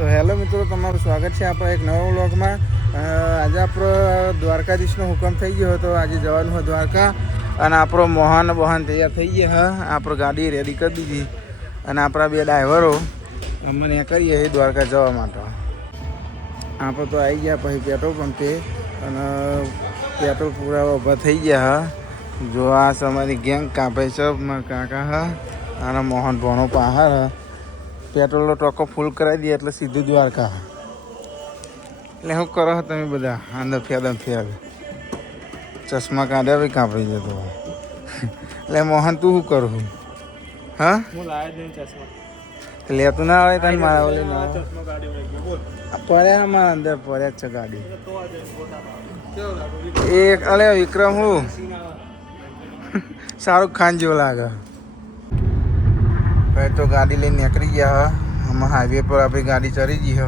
તો હેલો મિત્રો, તમારું સ્વાગત છે આપણા એક નવા વ્લોગમાં. આજે આપણો દ્વારકાધીશનો હુકમ થઈ ગયો હતો, આજે જવાનું હોય દ્વારકા. અને આપણો મોહન તૈયાર થઈ ગયા હા, આપણો ગાડી રેડી કરી દીધી. અને આપણા બે ડ્રાઈવરો અમને કરીએ દ્વારકા જવા માટે. આપણે તો આવી ગયા પછી પેટ્રોલ પંપે અને પેટ્રોલ પૂરા ઊભા થઈ ગયા હા. જો આ સમયની ગેંગ કાપે છે મારા કાકા હા અને મોહન ભણો પહાડ હા. પેટ્રોલનો ટોકો ફૂલ કરાવી દઈએ એટલે સીધું દ્વારકા. એટલે શું કરો તમે બધા અંદર ફેદ ચશ્મા કાઢ્યા ભાઈ કાપડી જતો. એટલે મોહન તું શું કરું હા લેતું ના આવે તને મારા ઓલી પડ્યા મારા અંદર પડ્યા જ છે ગાડી. એક અલે વિક્રમ હું શાહરુખ ખાન જેવો લાગે. ભાઈ તો ગાડી લઈને નીકળી ગયા હ. આમાં હાઈવે પર આપણી ગાડી ચડી ગઈ હ.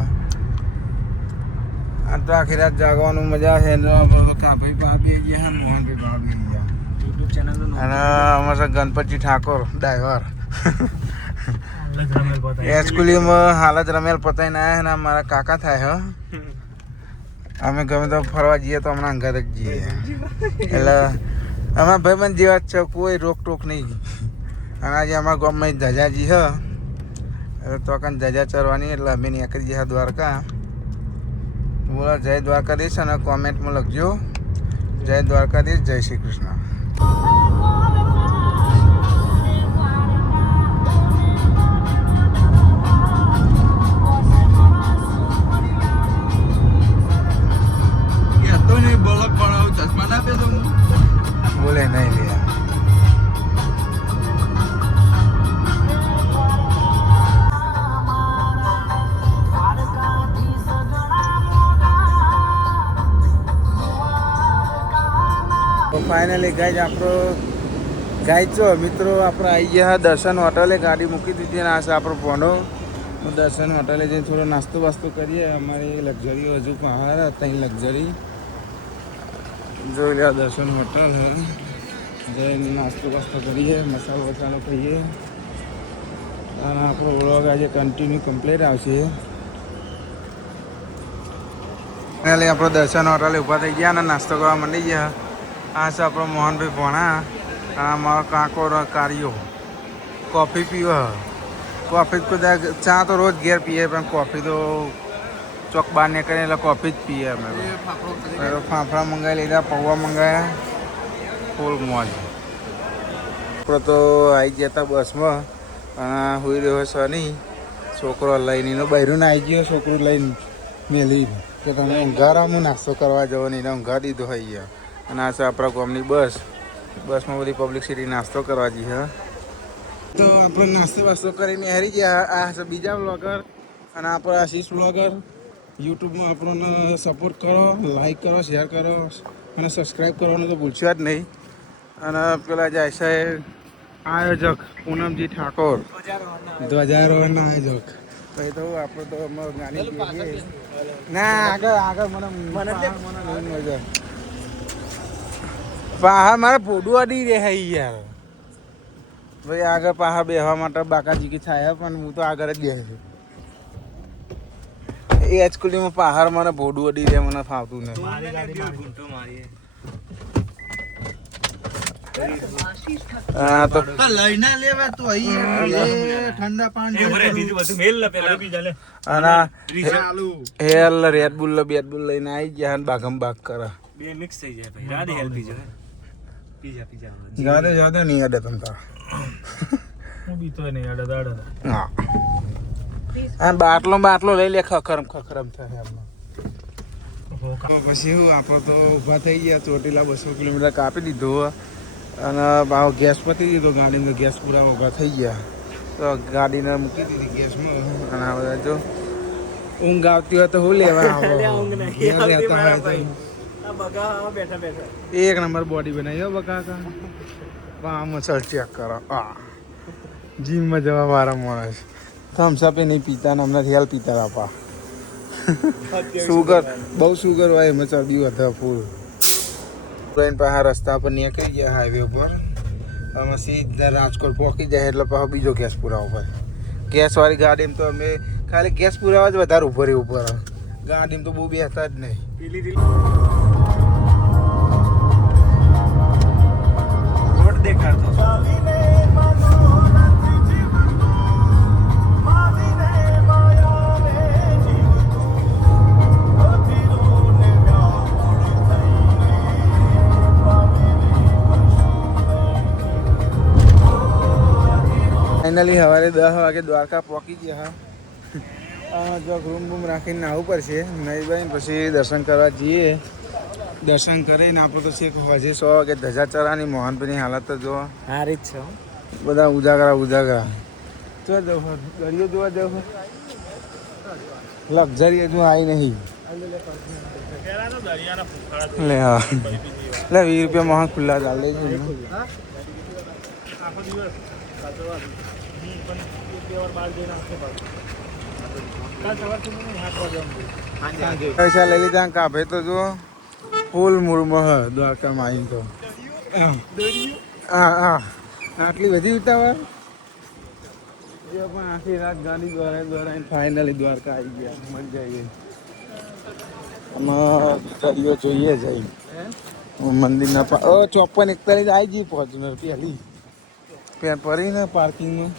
આ તો આખી રાત જાગવાનું મજા છે. કાભાઈ પાપી ગયા મોહનભાઈ પાપી ગયા યુટ્યુબ ચેનલ. અને અમારા ગણપતિ ઠાકોર ડ્રાઈવર એચકુલીમાં હાલ જ રમેલ પતાવીને આવ્યા ને મારા કાકા થાય હ. અમે ગમે તો ફરવા જઈએ તો હમણાં અંગાત જ જઈએ. એટલે અમારા ભાઈબંધ જેવા જ છે, કોઈ રોકટોક નહીં. અને આજે અમારા ગામમાં ધજાજી હ તો કાન ધજા ચરવાની એટલે અમે નીકળી ગયા દ્વારકા. બોલો જય દ્વારકાધીશ અને કોમેન્ટમાં લખજો જય દ્વારકાધીશ, જય શ્રી કૃષ્ણ. બોલે નહીં લે ફાઇનલી ગાઈઝ આપણો છો મિત્રો આપણે આવી ગયા દર્શન હોટલે. ગાડી મૂકી દીધી અને આ છે આપણો પોનો. દર્શન હોટલે જઈને થોડો નાસ્તો વાસ્તો કરીએ. અમારી લક્ઝરી હજુ પહાડ ત્યાં લક્ઝરી જોઈ લે. દર્શન હોટલ જઈને નાસ્તો વાસ્તો કરીએ, મસાલો વસાલો ખાઈએ અને આપણો વ્લોગ આજે કન્ટિન્યુ કમ્પ્લીટ આવશે. ફાઇનલી આપણો દર્શન હોટલે ઊભા થઈ ગયા અને નાસ્તો કરવા માંડી ગયા. આ છે આપણો મોહનભાઈ ભોણા અને મારો કાકો કાર્યો કોફી પીવો. કોફી કદાચ ચા તો રોજ ઘેર પીએ પણ કોફી તો ચોક બહાર નીકળે એટલે કોફી જ પીએ. અમે ફાફડા મંગાવી લીધા, પૌવા મંગાવ્યા, ફૂલ મોજ. આપણે તો આવી ગયા હતા બસમાં અને હોઈ રહ્યો છે નહીં. છોકરો લઈને એનો બહેરું આવી ગયો, છોકરું લઈને મેલી કે તમે ઊંઘારા હું નાસ્તો કરવા જવો ને એને ઊંઘા દીધો હોય ગયા. અને આ છે આપણા ગામની બસમાં બધી પબ્લિસિટી નાસ્તો કરવા જઈએ. તો આપણે નાસ્તો વાસ્તો કરીને હારી ગયા. આ છે બીજા બ્લોગર અને આપણે આશીષ બ્લોગર. યુટ્યુબમાં આપણને સપોર્ટ કરો, લાઈક કરો, શેર કરો અને સબસ્ક્રાઈબ કરવાનું તો ભૂલશો જ નહીં. અને પેલા જાય છે આયોજક પૂનમજી ઠાકોર, ધ્વજારોહણના આયોજક. પછી તો આપણે તો ગાડી ના આગળ મને મજા પહાડ મારે પોડું અડી રહે યાર. ભાઈ આગળ પહાડ બેસવા માટે બાકાજીકી થાય પણ હું તો આગળ જ બેસે છું. એ એચકુલીમાં પહાડ મને પોડું અડી રહે, મને ફાવતું નહીં. હા તો લઈને લેવા તો ઠંડા પાણી હેલ રેડ બુલ બેડ બુલ લઈને આવી ગયા અને બાગમ બાગ કરે. બે મિક્સ થઈ જાય ભાઈ. રાડી હેલ્પી છે. જાદે નહીં અડે તમ તાર. હું બી તો નહીં અડે દાડે. હા આ બાટલો લઈ લે. ખખરમ થાય એમનો. પછી હું આપણે તો ઊભા થઈ ગયા. ચોટીલા 200 કિલોમીટર કાપી દીધો અને ભાવ ગેસ પતી દીધો ગાડીનો. ગેસ પૂરા ઊભા થઈ ગયા તો ગાડીને મૂકી દીધી ગેસમાં. અને આ બધા જો ઊંઘ આવતી હોય તો હું લેવા એક નંબર બોડી બનાવી બકા. મસલ ચેક કરો. જીમમાં જવા મારા માણસ થમ્સઅપ નહીં પીતા ને હમણાં હેલ પીતા બાપા. સુગર બહુ સુગર હોય એમાં ચરબી વધે ફૂલ. પાછા રસ્તા પર નીકળી ગયા હાઈવે ઉપર. અમે સીધા રાજકોટ પહોંચી જાય એટલે પાછો બીજો ગેસ પુરાવો પડે. ગેસવાળી ગાડીમાં તો અમે ખાલી ગેસ પુરાવા જ વધારે ઉભો રહેવું પડે. ગાડીમાં તો બહુ બેસતા જ નહીં. રોડ દેખાડતો ફાઇનલી સવારે 10 વાગે દ્વારકા પહોંચી ગયા. હા જો રૂમ બૂમ રાખીને આવવું પડશે નહીં ભાઈ. પછી દર્શન કરવા જઈએ. દર્શન કરીને આપણે તો છેક હજે 100 વાગે ધજા ચરાની. મોહનભાઈની હાલત તો જો સારી જ છે. બધા ઉજાગરા જો જવું દરિયો જોવા જવું. લક્ઝરી હજુ આવી નહીં. લે હા લે 20 રૂપિયા મોહન ખુલ્લા ચાલ દે છે. પૈસા લઈ લીધા કાભે તો જો ફૂલ મૂળમાં હ દ્વારકામાં આવીને તો હા હા આટલી બધી ઉતાવળ પણ આખી રાત ગાડી દ્વારા ફાઇનલી દ્વારકા આવી ગયા. મજા આવી ગઈ. આમાં દરિયો જોઈએ જઈ મંદિરના 5441 આવી ગઈ. ફોર્ચ્યુનર પહેલી પરીને પાર્કિંગમાં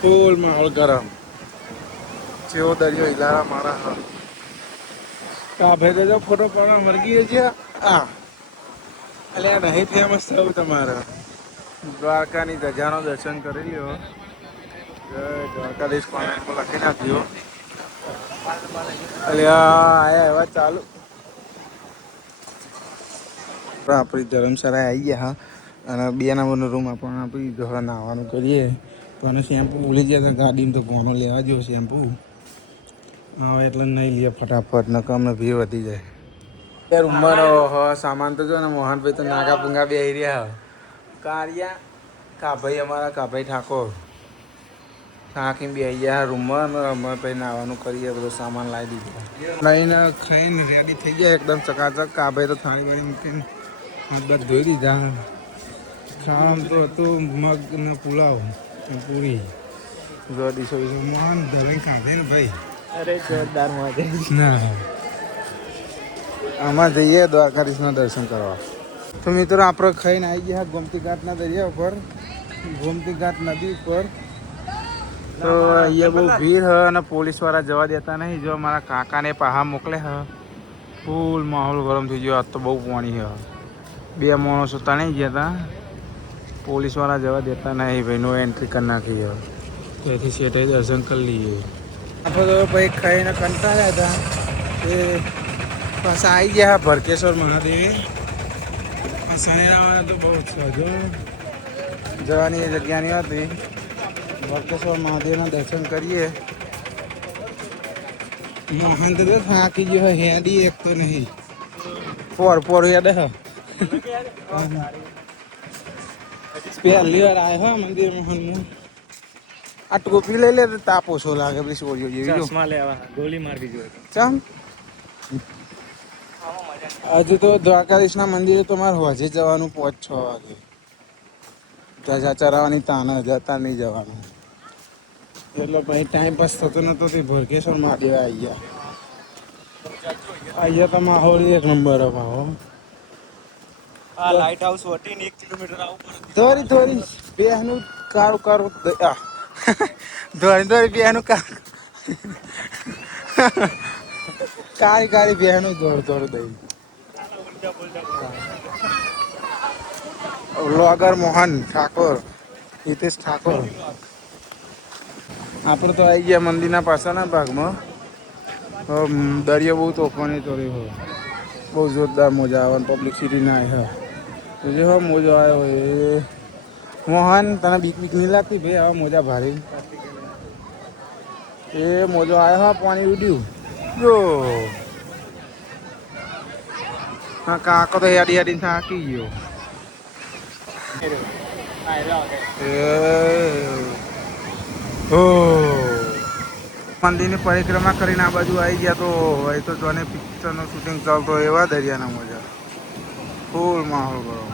ફૂલ માહોલ ગરમ. જેવો દરિયો હિલારા મારા હા કાભે તો જો ફોટો પાડવા મરગી છે. હા એટલે નહીં ફેમસ થયું તમારે. દ્વારકાની ધજાનો દર્શન કરી લ્યો. જય દ્વારકાધીશ કોમેન્ટમાં લખી નાખ્યો. એટલે આયા એવા ચાલુ. આપણી ધર્મશાળા આવી ગયા હા. અને 2 નંબરનો રૂમ આપણને આપી દીધો. નાહવાનું કરીએ પણ શેમ્પુ ભૂલી ગયા હતા ગાડીમાં. તો કોનો લેવા જો શેમ્પુ હા એટલે નહીં લે ફટાફટ. ન કમને ભીડ વધી જાય. રૂમમાં સામાન તો જો ને મોહનભાઈ તો નાગા પૂંગા બેહી રહ્યા. કારિયા કાભાઈ અમારા કાભાઈ ઠાકોર થાકીને બેહી ગયા રૂમમાં. અમે પછી નાવાનું કરીએ. બધો સામાન લાવી દીધો. લઈને ખાઈને રેડી થઈ ગયા એકદમ ચકાચક. કાભાઈ તો થાળી વાળી મૂકીને હાથ બાદ ધોઈ દીધા. ખાવાનું તો હતું મગ ને પુલાવ પૂરી ડીશો મોહન ધરાઈને ખાધે ને ભાઈ. અરે જોરદાર મજા ના આમાં જઈએ દ્વારકાધીશના દર્શન કરવા. તો મિત્રો આપણે ખાઈને આવી ગયા ગોમતી ઘાટના દરિયા ઉપર. ગોમતી ઘાટ નદી ઉપર તો અહીંયા બહુ ભીડ હ અને પોલીસવાળા જવા દેતા નહીં. જો મારા કાકાને પાહા મોકલે હ. ફૂલ માહોલ ગરમ થઈ ગયો. આજ તો બહુ પાણી હ. 2 માણસો તણાઈ ગયા હતા. પોલીસવાળા જવા દેતા નહીં ભાઈ. નો એન્ટ્રી કરી નાખી હ. ત્યાંથી શેઠે દર્શન કરી લઈએ. આપણે તો ભાઈ ખાઈને કંટાળ્યા હતા. એ પાછા આવી ગયા ભરકેશ્વર મહાદેવી. આ શનિરામ તો બહુ સજો જવાની જગ્યા નહીં હતી. ભરકેશ્વર મહાદેવના દર્શન કરીએ. મોહન તો થાકી ગયો હેડી એક તો નહીં. પોર યાદ હ પહેલી વાર આવ્યો હા મંદિર મોહન. આ ટોપી લઈ લે તો તાપ ઓછો લાગે. પછી સોળીઓ જેવી ચશ્મા લેવા ગોળી મારવી જોઈએ. ચમ હજુ તો દ્વારકાધીશના મંદિરે તો મારે હજે જવાનું 5-6 વાગે. ધજા ચરાવવાની તાને જતા નહીં જવાનું. એટલે પછી ટાઈમ પાસ થતો નતો. તે ભરકેશ્વર મહાદેવ આવી ગયા. અહીંયા તો માહોલ 1 નંબર ભાવો. આ લાઇટ હાઉસ વટીને 1 કિલોમીટર આવું થોડી બેનું કારું ધોરી બેનું કારી બેનું થોડું દઈ. વ્લોગર મોહન ઠાકોર હિતેશ ઠાકોર. આપણે તો આવી ગયા મંદિરના પાછળના ભાગમાં. દરિયો બહુ તોફાની તોર્યો હોય. બહુ જોરદાર મોજા આવે. પબ્લિસિટી ના આવે જો હા મોજો આવ્યો હોય એ. મોહન તને બીક નહીં લાગતી ભાઈ? આવા મોજા ભારે એ મોજો આવ્યો હા. પાણી ઉડ્યું જો. હા કાકો તો હેડી થાકી ગયો. મંદિરની પરિક્રમા કરીને આ બાજુ આવી ગયા. તો એ તો જોને પિક્ચરનું શૂટિંગ ચાલતો એવા દરિયાના મોજા. ફૂલ માહોલ ગયો.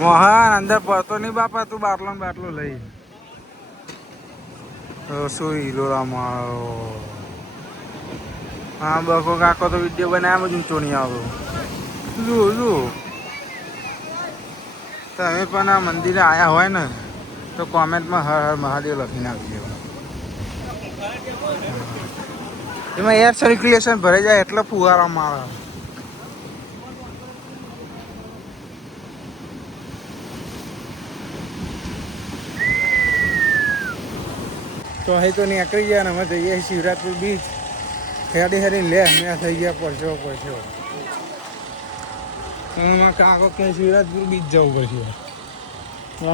મોહન અંદર પડતો નહીં બાપા, તું બાટલો ને બાટલો લઈ તો શું હીરો મારો. હા બકો કાકો તો વિડીયો બનાવ્યા બધું ચોણી આવો. જો તમે પણ આ મંદિરે આવ્યા હોય ને તો કોમેન્ટમાં હર હર મહાદેવ લખી નાખજો. એમાં એર સર્ક્યુલેશન ભરાઈ જાય એટલે ફુવારા મારે. તો અહીં તો નીકળી ગયા ને અમે જઈએ શિવરાજપુર બીચ. હેડી લે મેં થઈ ગયા પડશો. એમાં કાકો કે શિવરાજપુર બીચ જવું પડશે.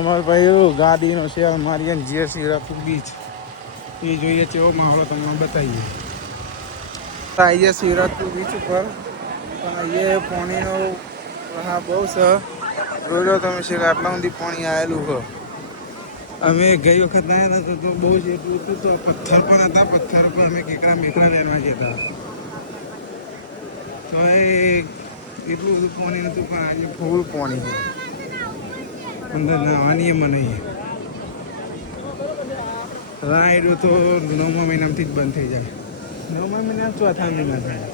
અમારે ભાઈ ગાડીનો શેર મારીએ ને જે શિવરાજપુર બીચ એ જોઈએ કેવો માહોલ તમને બતાવીએ. આવી ગયા શિવરાજપુર બીચ ઉપર, પણ અહીંયા પાણીનો હા બહુ છે. જોઈ લો તમે શેર આટલા સુધી પાણી આવેલું છે. અમે ગઈ વખત ના હતા તો બહુ જ એટલું હતું, તો પથ્થર પણ હતા. પથ્થર પર અમે કેકડા મેકડા લેવા જતા. તો એટલું બધું પાણી નહોતું, પણ આજે ફૂલ પાણી છે. અંદર નાહવાની મને રાઈડ તો 9મા મહિનામાંથી જ બંધ થઈ જાય. 9મા મહિના 4થા મહિના થાય.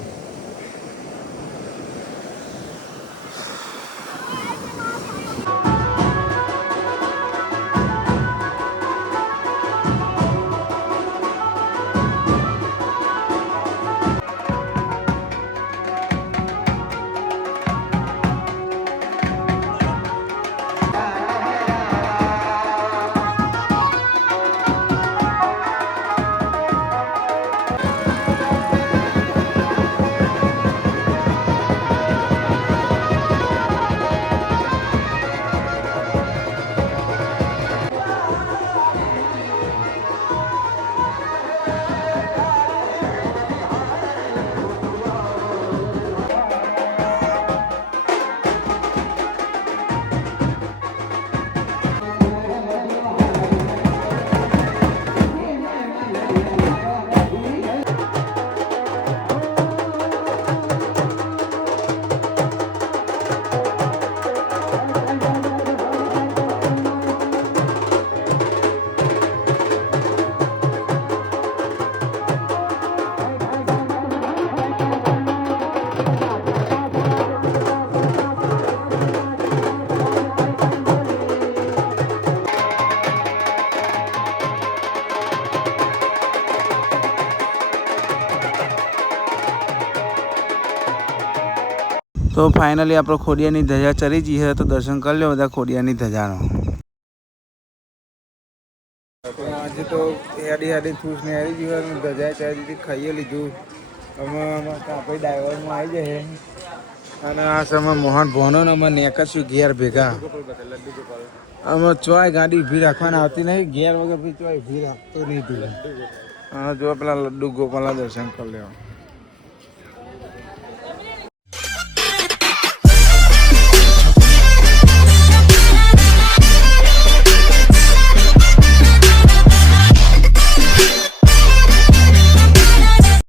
તો ફાઇનલી આપણે ખોડિયાની ધજા ચડી જઈએ, તો દર્શન કરી લો બધા ખોડિયાની ધજાનો. આજે તો હેડી થૂસ ને હેરી ગયું, ધજા ચડી દીધી, ખાઈએ લીધું. અમે આપણે ડ્રાઈવરમાં આવી જાય અને આ સમય મોહન ભોનો ને અમે નેકશું ઘેર ભેગા. અમે ચોય ગાડી ઊભી રાખવાના આવતી નહીં, ઘેર વગર બી ચોય ઊભી રાખતો નહીં. તું જો પેલા લડ્ડુ ગોપાલા દર્શન કરી લેવા.